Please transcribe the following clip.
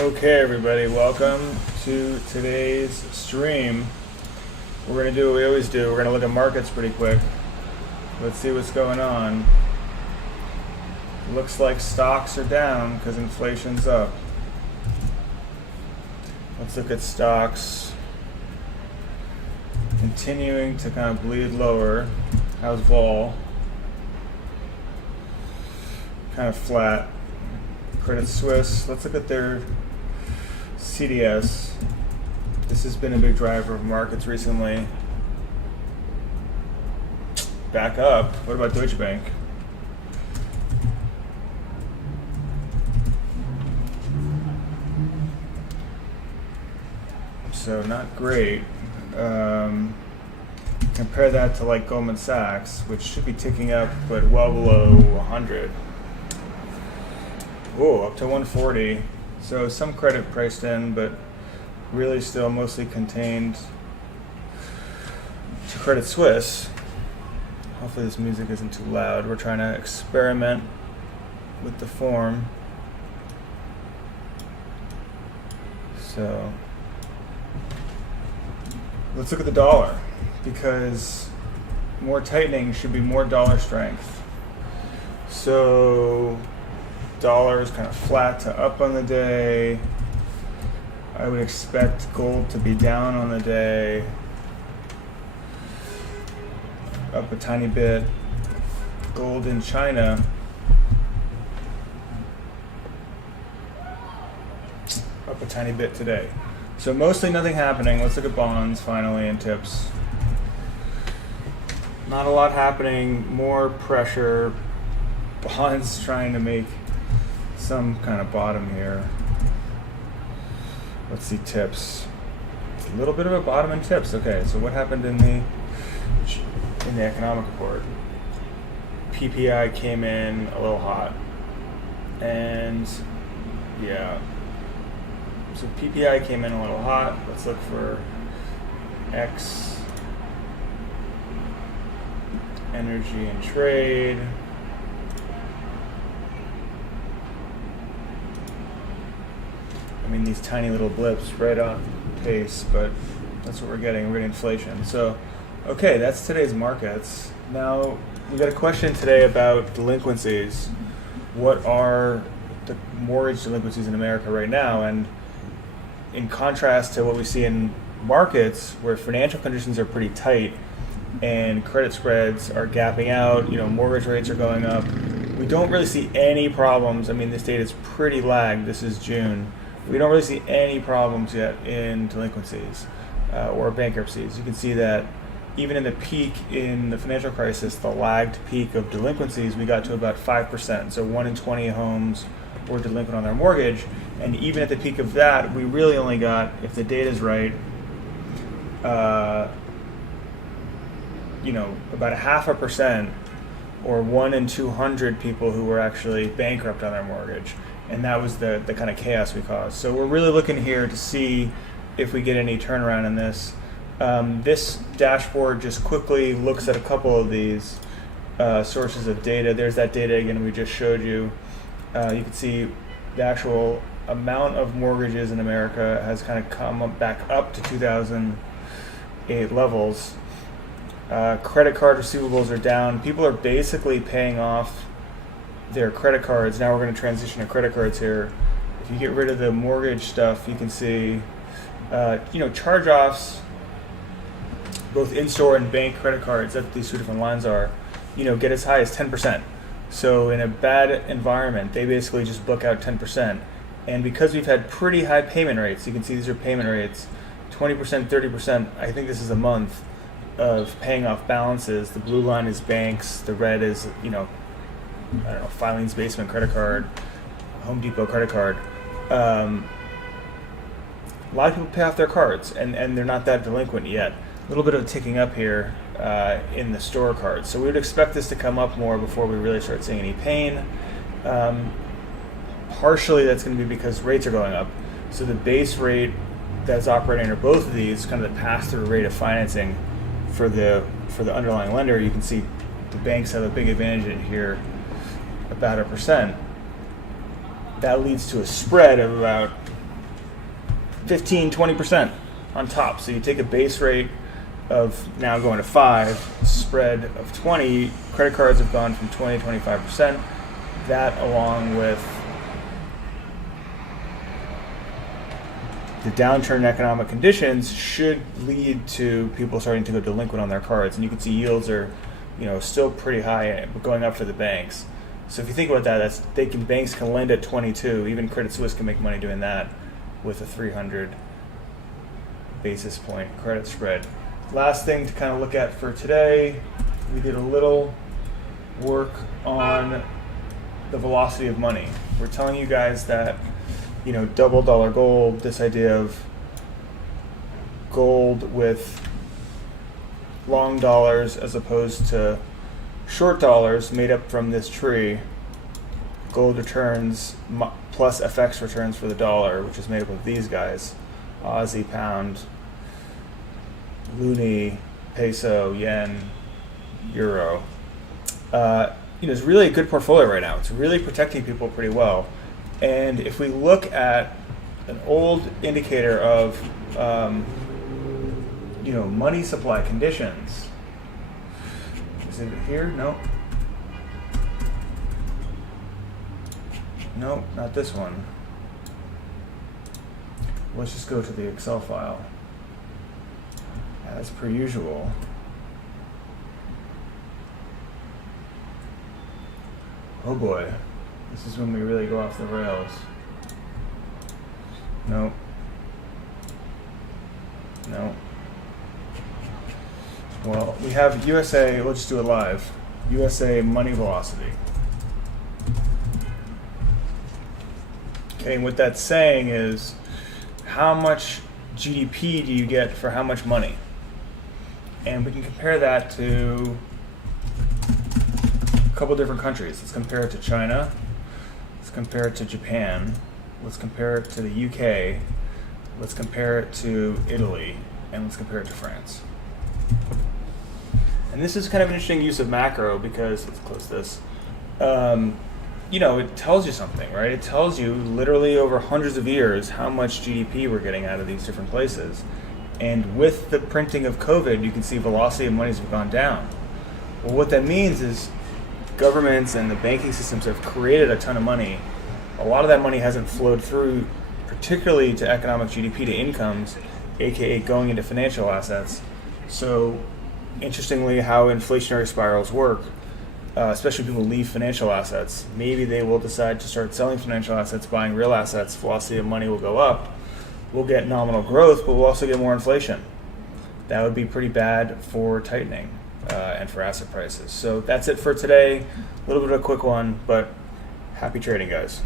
Okay, everybody, welcome to today's stream. We're going to do what we always do. We're going to look at markets pretty quick. Let's see what's going on. Looks like stocks are down because inflation's up. Let's look at stocks. Continuing to kind of bleed lower. How's vol? Kind of flat. Credit Suisse. Let's look at their CDS. This has been a big driver of markets recently. Back up. What about Deutsche Bank? So not great. Compare that to like Goldman Sachs, which should be ticking up, but well below 100. Whoa, up to 140. So some credit priced in, but really still mostly contained to Credit Suisse. Hopefully this music isn't too loud. We're trying to experiment with the form. So let's look at the dollar, because more tightening should be more dollar strength. So dollar is kind of flat to up on the day. I would expect gold to be down on the day, up a tiny bit. Gold in China up a tiny bit today. So mostly nothing happening. Let's look at bonds finally and tips. Not a lot happening, more pressure. Bonds trying to make some kind of bottom here. Let's see tips. A little bit of a bottom in tips. Okay, so what happened in the economic report? PPI came in a little hot, and yeah. So PPI came in a little hot. Let's look for X, energy and trade. I mean, these tiny little blips right on pace, but that's what we're getting. We're getting inflation. So, okay, that's today's markets. Now, we got a question today about delinquencies. What are the mortgage delinquencies in America right now? And in contrast to what we see in markets, where financial conditions are pretty tight and credit spreads are gapping out, mortgage rates are going up, we don't really see any problems. I mean, this data is pretty lagged. This is June. We don't really see any problems yet in delinquencies or bankruptcies. You can see that even in the peak in the financial crisis, the lagged peak of delinquencies, we got to about 5%. So 1 in 20 homes were delinquent on their mortgage. And even at the peak of that, we really only got, if the data is right, about 0.5%, or 1 in 200 people who were actually bankrupt on their mortgage. And that was the kind of chaos we caused. So we're really looking here to see if we get any turnaround in this. This dashboard just quickly looks at a couple of these sources of data. There's that data again we just showed you. You can see the actual amount of mortgages in America has kind of come back up to 2008 levels. Credit card receivables are down. People are basically paying off their credit cards. Now we're going to transition to credit cards here. If you get rid of the mortgage stuff, you can see, charge-offs, both in-store and bank credit cards, that these two different lines are, get as high as 10%. So in a bad environment, they basically just book out 10%. And because we've had pretty high payment rates, you can see these are payment rates, 20%, 30%, I think this is a month of paying off balances. The blue line is banks, the red is, Filene's Basement credit card, Home Depot credit card. A lot of people pay off their cards, and they're not that delinquent yet. A little bit of ticking up here in the store cards. So we would expect this to come up more before we really start seeing any pain. Partially that's going to be because rates are going up. So the base rate that's operating under both of these, kind of the pass-through rate of financing for the underlying lender, you can see the banks have a big advantage in here, about 1%. That leads to a spread of about 15, 20% on top. So you take a base rate of now going to 5, spread of 20, credit cards have gone from 20 to 25%. That along with the downturn in economic conditions should lead to people starting to go delinquent on their cards. And you can see yields are, still pretty high, but going up for the banks. So if you think about that, banks can lend at 22. Even Credit Suisse can make money doing that with a 300 basis point credit spread. Last thing to kind of look at for today, we did a little work on the velocity of money. We're telling you guys that, double dollar gold, this idea of gold with long dollars as opposed to short dollars made up from this tree. Gold returns plus FX returns for the dollar, which is made up of these guys: Aussie, pound, loonie, peso, yen, euro. It's really a good portfolio right now. It's really protecting people pretty well. And if we look at an old indicator of money supply conditions, is it here? No. No, not this one. Let's just go to the Excel file. As per usual. Oh boy, this is when we really go off the rails. No. No. Well, we have USA, let's just do it live. USA money velocity. Okay, and what that's saying is how much GDP do you get for how much money? And we can compare that to a couple different countries. Let's compare it to China. Let's compare it to Japan. Let's compare it to the UK. Let's compare it to Italy. And let's compare it to France. And this is kind of an interesting use of macro because, let's close this, it tells you something, right? It tells you literally over hundreds of years how much GDP we're getting out of these different places. And with the printing of COVID, you can see velocity of monies have gone down. Well, what that means is governments and the banking systems have created a ton of money. A lot of that money hasn't flowed through, particularly to economic GDP, to incomes, aka going into financial assets. So, interestingly, how inflationary spirals work, especially when people leave financial assets, maybe they will decide to start selling financial assets, buying real assets, velocity of money will go up. We'll get nominal growth, but we'll also get more inflation. That would be pretty bad for tightening and for asset prices. So that's it for today. A little bit of a quick one, but happy trading, guys.